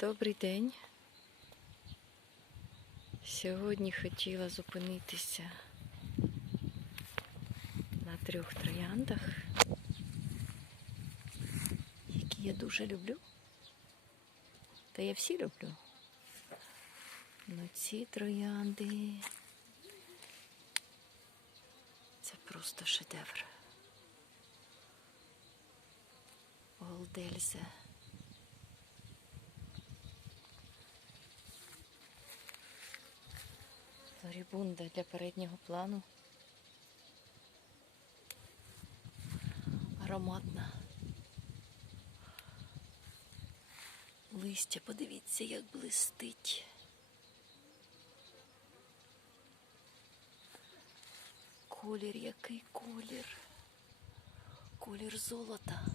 Добрий день. Сьогодні хотіла зупинитися на трьох трояндах, які я дуже люблю. Та я всі люблю. Ну ці троянди це просто шедевр. Голдельзе. Флорібунда для переднього плану. Ароматна. Листя, подивіться, як блистить. Колір, який колір. Колір золота.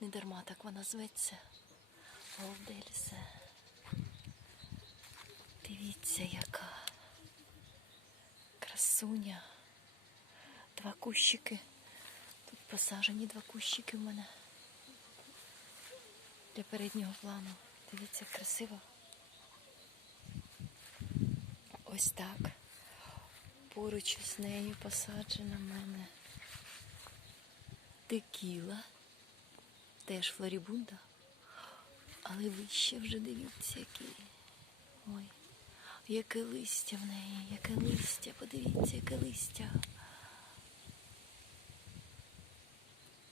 Не дарма так вона зветься. Голдельзе. Дивіться, яка красуня. Два кущики. Тут посажені два кущики в мене. Для переднього плану. Дивіться, красиво. Ось так. Поруч з нею посаджена в мене текіла. Теж флорібунда. Але вище вже дивіться, який. Ой, яке листя в неї, яке листя, подивіться, яке листя.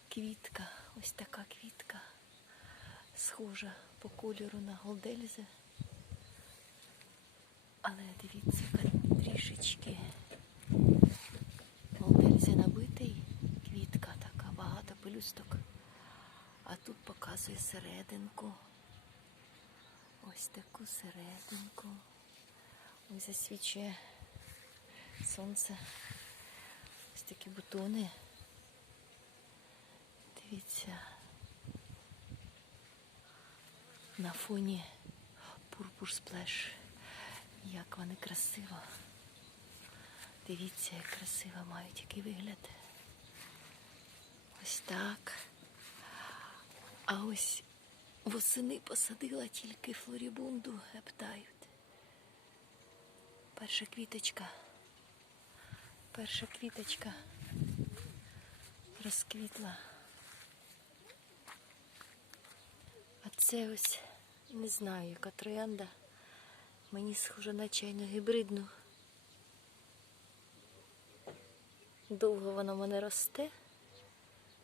Квітка, ось така квітка, схожа по кольору на голдельзе. Але дивіться, трішечки голдельзе набитий, квітка така, багато пелюсток. А тут показує серединку. Ось таку серединку. Ось засвічує сонце. Ось такі бутони. Дивіться. На фоні пурпур сплеш. Як вони красиво. Дивіться, як красиво мають який вигляд. Ось так. А ось восени посадила тільки флорібунду гептають. Перша квіточка. Перша квіточка розквітла. А це ось не знаю, яка троянда. Мені схожа на чайну гібридну. Довго вона в мене росте.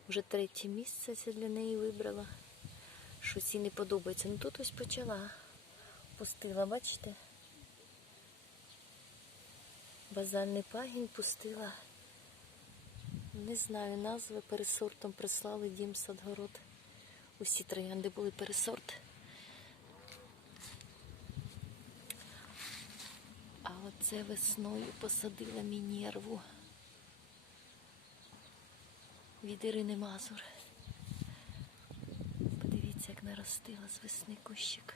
Вже третє місце це для неї вибрала. Щось їй не подобається. Ну тут ось почала. Пустила, бачите? Базальний пагінь пустила. Не знаю, назви пересортом прислали дім садгород. Усі троянди були пересорт. А оце весною посадила мінерву від Ірини Мазур. Подивіться, як наростила з весни кущик.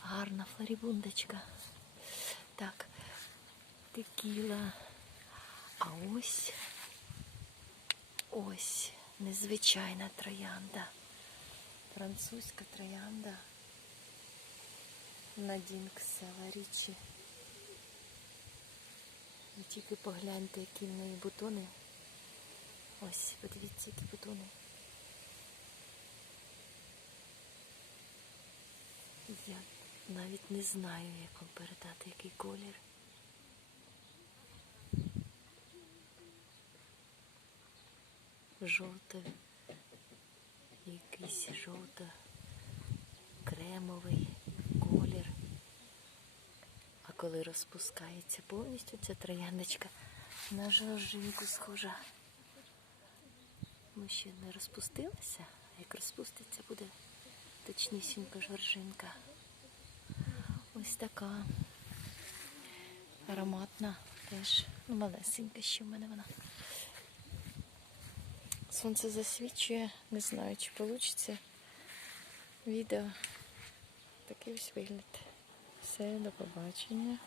Гарна флорібундочка. Так, текіла. А ось ось незвичайна троянда. Французька троянда. Надін Ксела Річі. Ви тільки погляньте, які в неї бутони. Ось, подивіться, які бутони. Я навіть не знаю, як вам передати, який колір. Жовто, якийсь жовто-кремовий колір. А коли розпускається повністю ця трояндочка на жоржинку схожа. Ми ще не розпустилися, а як розпуститься, буде точнісінька жоржинка. Ось така ароматна теж. Ну, малесенька ще в мене вона. Сонце засвічує, не знаю, чи вийде відео. Такий ось вигляд. Все, до побачення.